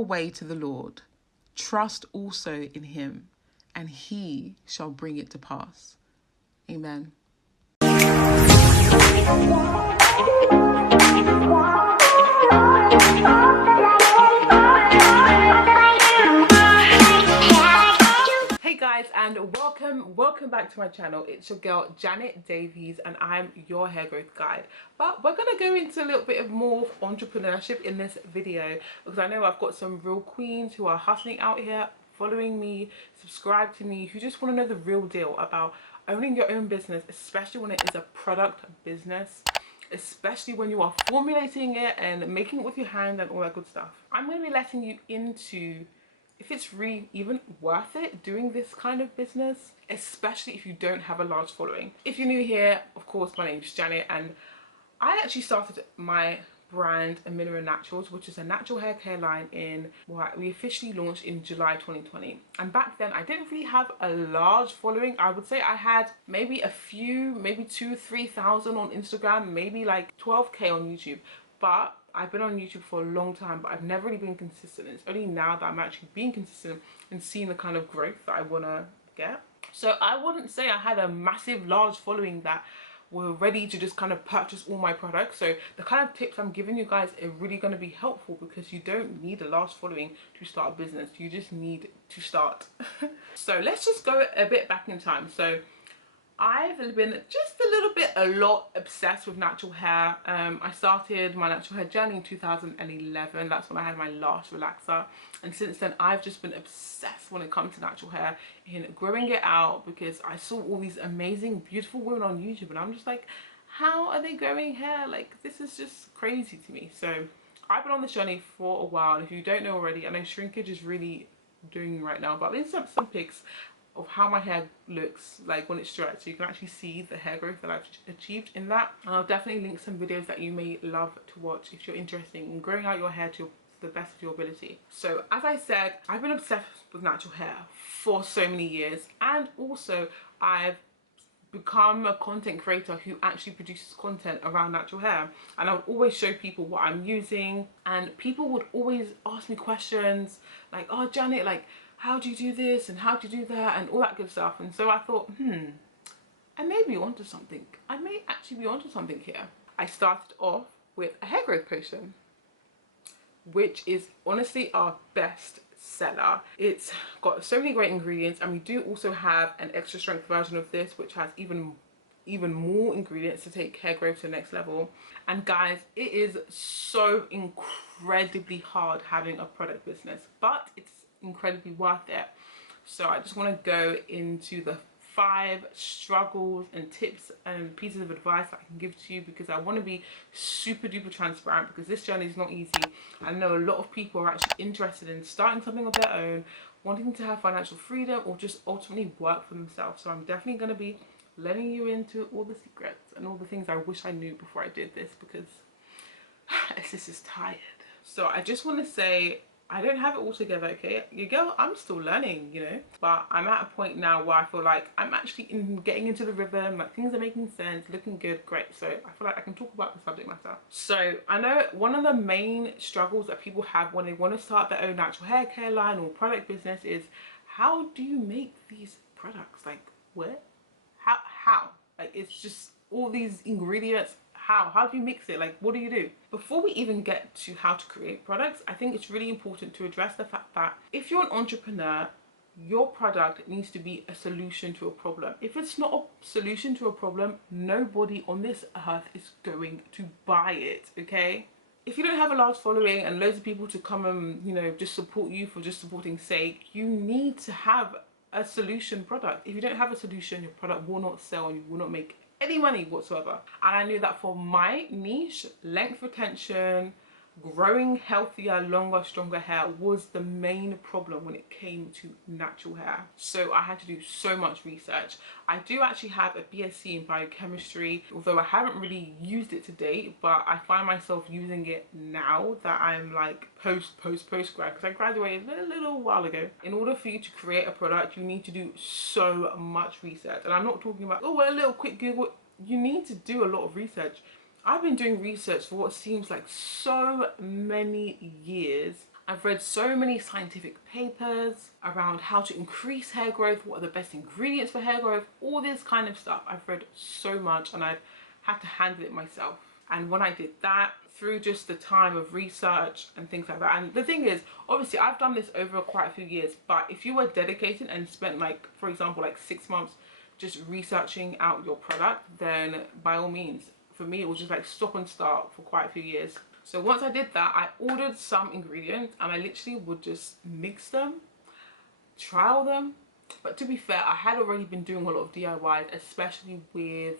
your way to the Lord. Trust also in him, and he shall bring it to pass. Amen. Hey guys, and welcome back to my channel. It's your girl Janet Davies, and I'm your hair growth guide. But we're gonna go into a little bit of more entrepreneurship in this video, because I know I've got some real queens who are hustling out here, following me, subscribe to me, who just want to know the real deal about owning your own business, especially when it is a product business, especially when you are formulating it and making it with your hand and all that good stuff. I'm going to be letting you into if it's really even worth it doing this kind of business, especially if you don't have a large following. If you're new here, of course, my name is Janet, and I actually started my brand Amina Naturals, which is a natural hair care line we officially launched in July 2020. And back then I didn't really have a large following. I would say I had maybe a few, maybe 2,000-3,000 on Instagram, maybe like 12k on YouTube. But I've been on YouTube for a long time, but I've never really been consistent. It's only now that I'm actually being consistent and seeing the kind of growth that I want to get. So I wouldn't say I had a massive large following that were ready to just kind of purchase all my products. So the kind of tips I'm giving you guys are really going to be helpful, because you don't need a large following to start a business. You just need to start. So let's just go a bit back in time. So I've been just a lot obsessed with natural hair. I started my natural hair journey in 2011. That's when I had my last relaxer, and since then I've just been obsessed when it comes to natural hair, in growing it out, because I saw all these amazing beautiful women on YouTube and I'm just like, how are they growing hair? Like, this is just crazy to me. So I've been on this journey for a while, and if you don't know already, I know shrinkage is really doing right now, but there's some pics of how my hair looks like when it's stretched, so you can actually see the hair growth that I've achieved in that. And I'll definitely link some videos that you may love to watch if you're interested in growing out your hair to the best of your ability. So as I said, I've been obsessed with natural hair for so many years, and also I've become a content creator who actually produces content around natural hair, and I would always show people what I'm using, and people would always ask me questions like, oh Janet, like, how do you do this and how do you do that and all that good stuff. And so I thought, I may be onto something. I may actually be onto something here. I started off with a hair growth potion, which is honestly our best seller. It's got so many great ingredients, and we do also have an extra strength version of this, which has even more ingredients to take hair growth to the next level. And guys, it is so incredibly hard having a product business, but it's incredibly worth it. So I just want to go into the 5 struggles and tips and pieces of advice that I can give to you, because I want to be super duper transparent, because this journey is not easy. I know a lot of people are actually interested in starting something of their own, wanting to have financial freedom, or just ultimately work for themselves. So I'm definitely going to be letting you into all the secrets and all the things I wish I knew before I did this, because this is tired. So I just want to say, I don't have it all together, okay? You girl, I'm still learning, you know? But I'm at a point now where I feel like I'm actually getting into the rhythm, like things are making sense, looking good, great. So I feel like I can talk about the subject matter. So I know one of the main struggles that people have when they want to start their own natural hair care line or product business is, how do you make these products? Like, where? How? Like, it's just all these ingredients. How do you mix it? Like, what do you do? Before we even get to how to create products, I think it's really important to address the fact that if you're an entrepreneur, your product needs to be a solution to a problem. If it's not a solution to a problem, nobody on this earth is going to buy it, okay? If you don't have a large following and loads of people to come and, you know, just support you for just supporting sake, you need to have a solution product. If you don't have a solution, your product will not sell and you will not make any money whatsoever. And I knew that for my niche, length retention, growing healthier, longer, stronger hair was the main problem when it came to natural hair. So I had to do so much research. I do actually have a BSc in biochemistry, although I haven't really used it to date, but I find myself using it now that I'm like post grad, because I graduated a little while ago. In order for you to create a product, you need to do so much research. And I'm not talking about, oh, well, a little quick Google. You need to do a lot of research. I've been doing research for what seems like so many years, I've read so many scientific papers around how to increase hair growth, what are the best ingredients for hair growth, all this kind of stuff. I've read so much and I've had to handle it myself. And when I did that, through just the time of research and things like that, and the thing is, obviously I've done this over quite a few years, but if you were dedicated and spent like, for example, like 6 months just researching out your product, then by all means. For me, it was just like stop and start for quite a few years. So once I did that, I ordered some ingredients and I literally would just mix them, trial them. But to be fair, I had already been doing a lot of DIYs, especially with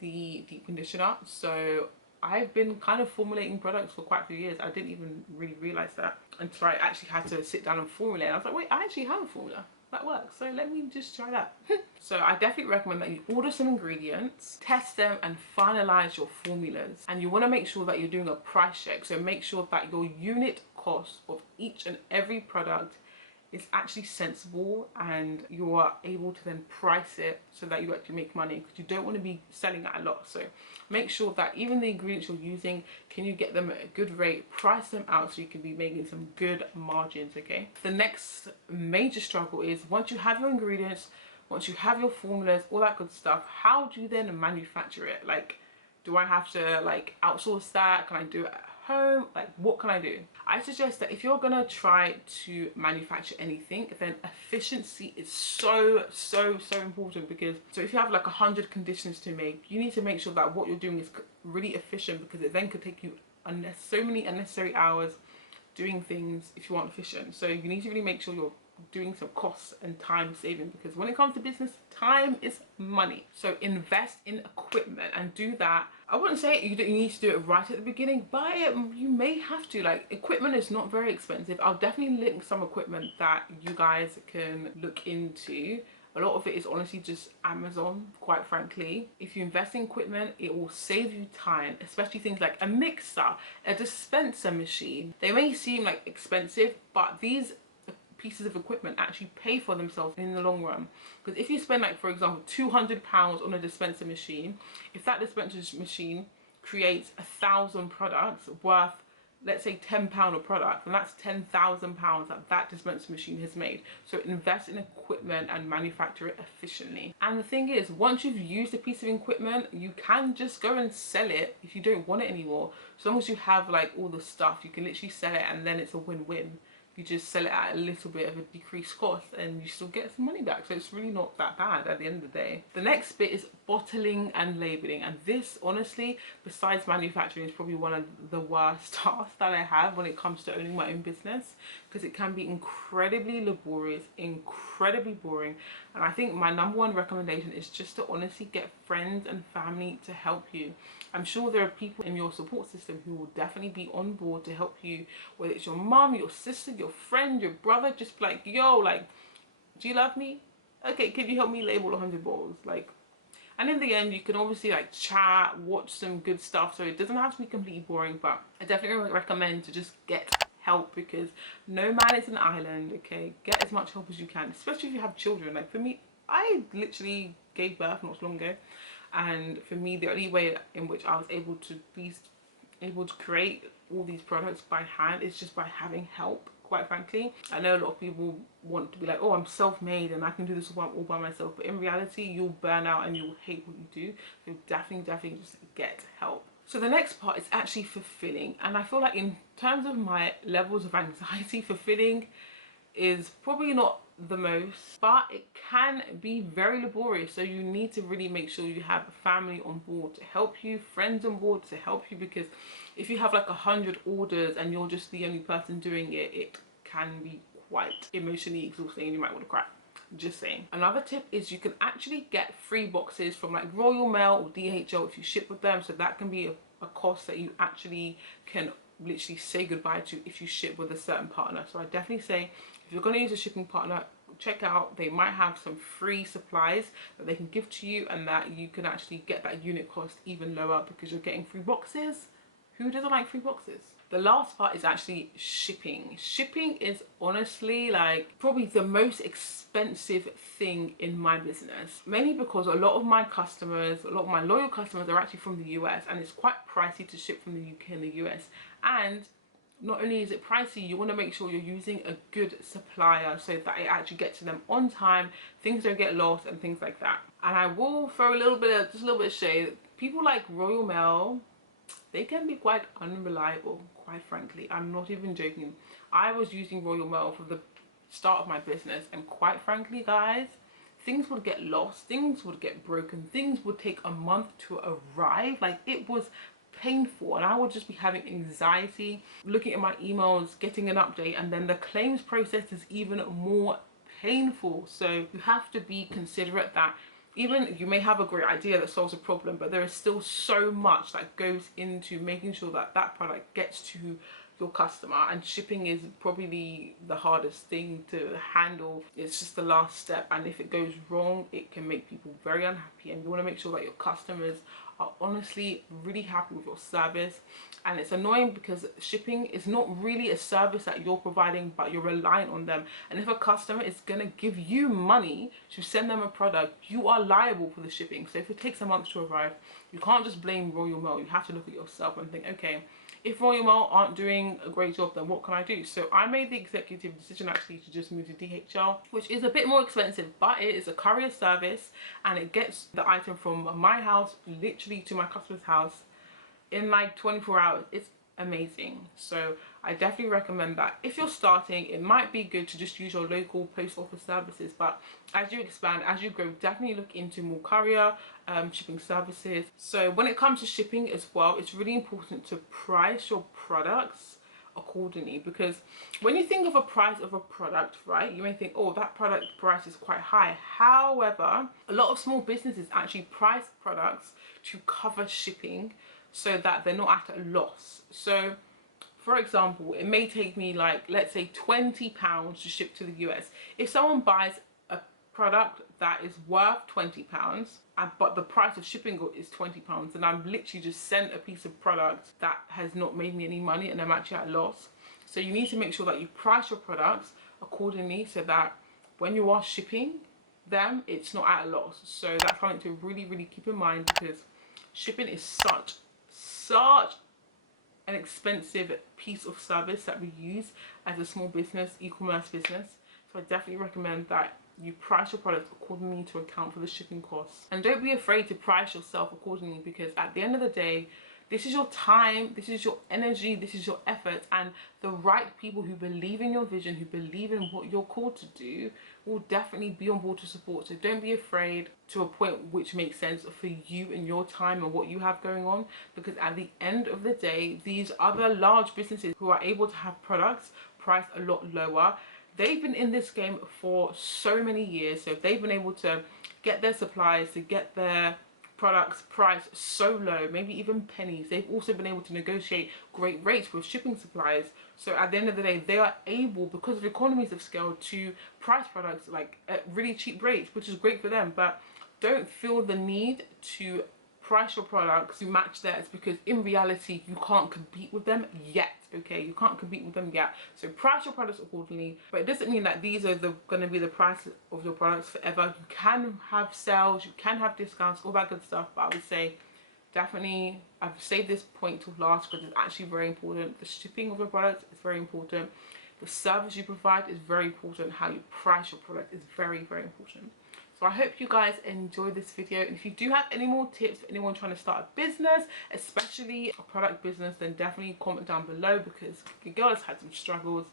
the deep conditioner. So I've been kind of formulating products for quite a few years. I didn't even really realize that until I actually had to sit down and formulate. And I was like, wait, I actually have a formula that works, so let me just try that. So I definitely recommend that you order some ingredients, test them, and finalize your formulas. And you want to make sure that you're doing a price check, so make sure that your unit cost of each and every product is actually sensible and you are able to then price it so that you actually make money, because you don't want to be selling at a loss. So make sure that even the ingredients you're using, can you get them at a good rate, price them out so you can be making some good margins. Okay, the next major struggle is once you have your ingredients, once you have your formulas, all that good stuff, how do you then manufacture it? Like, do I have to like outsource that? Can I do it at home? Like, what can I do? I suggest that if you're gonna try to manufacture anything, then efficiency is so important, because so if you have like 100 conditions to make, you need to make sure that what you're doing is really efficient, because it then could take you so many unnecessary hours doing things if you aren't efficient. So you need to really make sure you're doing some cost and time saving, because when it comes to business, time is money. So invest in equipment and do that. I wouldn't say you need to do it right at the beginning, but you may have to. Like, equipment is not very expensive. I'll definitely link some equipment that you guys can look into. A lot of it is honestly just Amazon, quite frankly. If you invest in equipment, it will save you time, especially things like a mixer, a dispenser machine. They may seem like expensive, but these pieces of equipment actually pay for themselves in the long run. Because if you spend, like, for example, £200 on a dispenser machine, if that dispenser machine creates 1,000 products worth, let's say, £10 a product, and that's £10,000 that dispenser machine has made. So invest in equipment and manufacture it efficiently. And the thing is, once you've used a piece of equipment, you can just go and sell it if you don't want it anymore. As long as you have like all the stuff, you can literally sell it, and then it's a win-win. You just sell it at a little bit of a decreased cost and you still get some money back. So it's really not that bad at the end of the day. The next bit is bottling and labeling. And this, honestly, besides manufacturing, is probably one of the worst tasks that I have when it comes to owning my own business, because it can be incredibly laborious, incredibly boring. And I think my number one recommendation is just to honestly get friends and family to help you. I'm sure there are people in your support system who will definitely be on board to help you, whether it's your mom, your sister, your friend, your brother. Just be like, yo, like, do you love me? Okay, can you help me label 100 bottles? Like, and in the end, you can obviously like chat, watch some good stuff, so it doesn't have to be completely boring. But I definitely recommend to just get help, because no man is an island. Okay, get as much help as you can, especially if you have children. Like, for me, I literally gave birth not so long ago, and for me, the only way in which I was able to create all these products by hand is just by having help, quite frankly. I know a lot of people want to be like, oh, I'm self-made and I can do this all by myself, but in reality, you'll burn out and you'll hate what you do. So definitely just get help. So the next part is actually fulfilling, and I feel like in terms of my levels of anxiety, fulfilling is probably not the most, but it can be very laborious. So you need to really make sure you have family on board to help you, friends on board to help you, because if you have like 100 orders and you're just the only person doing it, it can be quite emotionally exhausting and you might want to cry. Just saying. Another tip is you can actually get free boxes from like Royal Mail or DHL if you ship with them. So that can be a cost that you actually can literally say goodbye to if you ship with a certain partner. So I definitely say, if you're going to use a shipping partner, check out, they might have some free supplies that they can give to you, and that you can actually get that unit cost even lower because you're getting free boxes. Who doesn't like free boxes? The last part is actually shipping. Shipping is honestly like probably the most expensive thing in my business, mainly because a lot of my customers, a lot of my loyal customers are actually from the US, and it's quite pricey to ship from the UK and the US. And not only is it pricey, you want to make sure you're using a good supplier so that it actually gets to them on time, things don't get lost and things like that. And I will throw just a little bit of shade. People like Royal Mail, they can be quite unreliable, quite frankly. I'm not even joking. I was using Royal Mail for the start of my business, and quite frankly, guys, things would get lost, things would get broken, things would take a month to arrive. Like, it was painful, and I would just be having anxiety looking at my emails, getting an update, and then the claims process is even more painful. So you have to be considerate that even you may have a great idea that solves a problem, but there is still so much that goes into making sure that that product gets to your customer, and shipping is probably the hardest thing to handle. It's just the last step, and if it goes wrong, it can make people very unhappy, and you want to make sure that your customers are honestly really happy with your service. And it's annoying because shipping is not really a service that you're providing, but you're relying on them. And if a customer is going to give you money to send them a product, you are liable for the shipping. So if it takes a month to arrive, you can't just blame Royal Mail. You have to look at yourself and think, okay, if Royal Mail aren't doing a great job, then what can I do? So I made the executive decision actually to just move to DHL, which is a bit more expensive, but it is a courier service, and it gets the item from my house literally to my customer's house in like 24 hours. It's amazing. So I definitely recommend that. If you're starting, it might be good to just use your local post office services, but as you expand, as you grow, definitely look into more courier shipping services. So when it comes to shipping as well, it's really important to price your products accordingly, because when you think of a price of a product, right, you may think, oh, that product price is quite high. However, a lot of small businesses actually price products to cover shipping so that they're not at a loss. So for example, it may take me, like, let's say £20 to ship to the US. If someone buys a product that is worth £20, but the price of shipping is £20, and I'm literally just sent a piece of product that has not made me any money and I'm actually at a loss. So you need to make sure that you price your products accordingly so that when you are shipping them, it's not at a loss. So that's something to really, really keep in mind, because shipping is such an expensive piece of service that we use as a small business, e-commerce business. So I definitely recommend that you price your products accordingly to account for the shipping costs. And don't be afraid to price yourself accordingly, because at the end of the day, this is your time, this is your energy, this is your effort, and the right people who believe in your vision, who believe in what you're called to do, will definitely be on board to support. So don't be afraid to a point which makes sense for you and your time and what you have going on, because at the end of the day, these other large businesses who are able to have products priced a lot lower, they've been in this game for so many years. So they've been able to get their supplies, to get their products priced so low, maybe even pennies. They've also been able to negotiate great rates with shipping suppliers. So at the end of the day, they are able, because of economies of scale, to price products like at really cheap rates, which is great for them. But don't feel the need to price your products to match theirs, because in reality you can't compete with them yet. Okay, you can't compete with them yet. So price your products accordingly, but it doesn't mean that these are going to be the price of your products forever. You can have sales, you can have discounts, all that good stuff, but I would say definitely, I've saved this point till last because it's actually very important. The shipping of your products is very important. The service you provide is very important. How you price your product is very, very important. So I hope you guys enjoyed this video, and if you do have any more tips for anyone trying to start a business, especially a product business, then definitely comment down below, because your girl has had some struggles,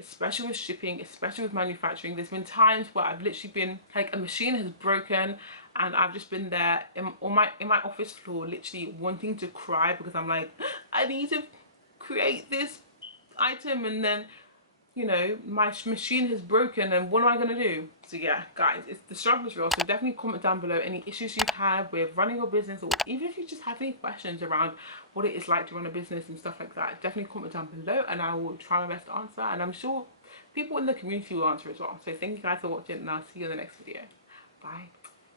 especially with shipping, especially with manufacturing. There's been times where I've literally been, like, a machine has broken and I've just been there in my office floor literally wanting to cry, because I'm like, I need to create this item, and then, you know, my machine has broken, and what am I going to do? So yeah, guys, the struggle is real. So definitely comment down below any issues you've had with running your business, or even if you just have any questions around what it is like to run a business and stuff like that. Definitely comment down below, and I will try my best to answer, and I'm sure people in the community will answer as well. So thank you guys for watching, and I'll see you in the next video. Bye.